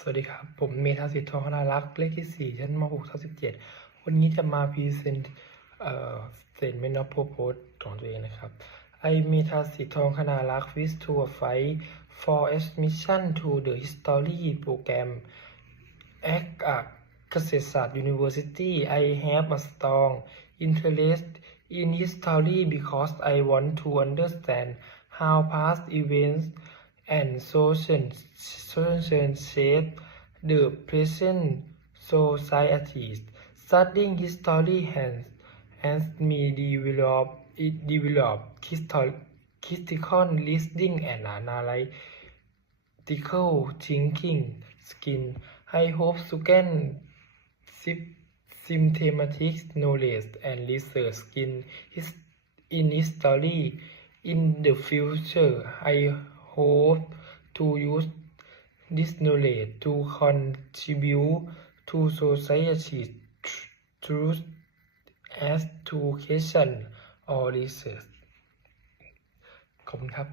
สวัสดีครับผมเมธาสิทธิ์ทองคณารักษ์เลขที่4ชั้นม6ทับ17วันนี้จะมาพรีเซนต์statement of purpose ของตัวเองนะครับ I เมธาสิทธิ์ทองคณารักษ์ wish to apply for admission to the history program at เกษตรศาสตร์ University. I have a strong interest in history because I want to understand how past events and social shape the present society. Studying history has me develop critical listening and analytical thinking skills. I hope to gain systematic knowledge and research skills in history in the future. I hope to use this knowledge to contribute to society through education or research. ขอบคุณครับ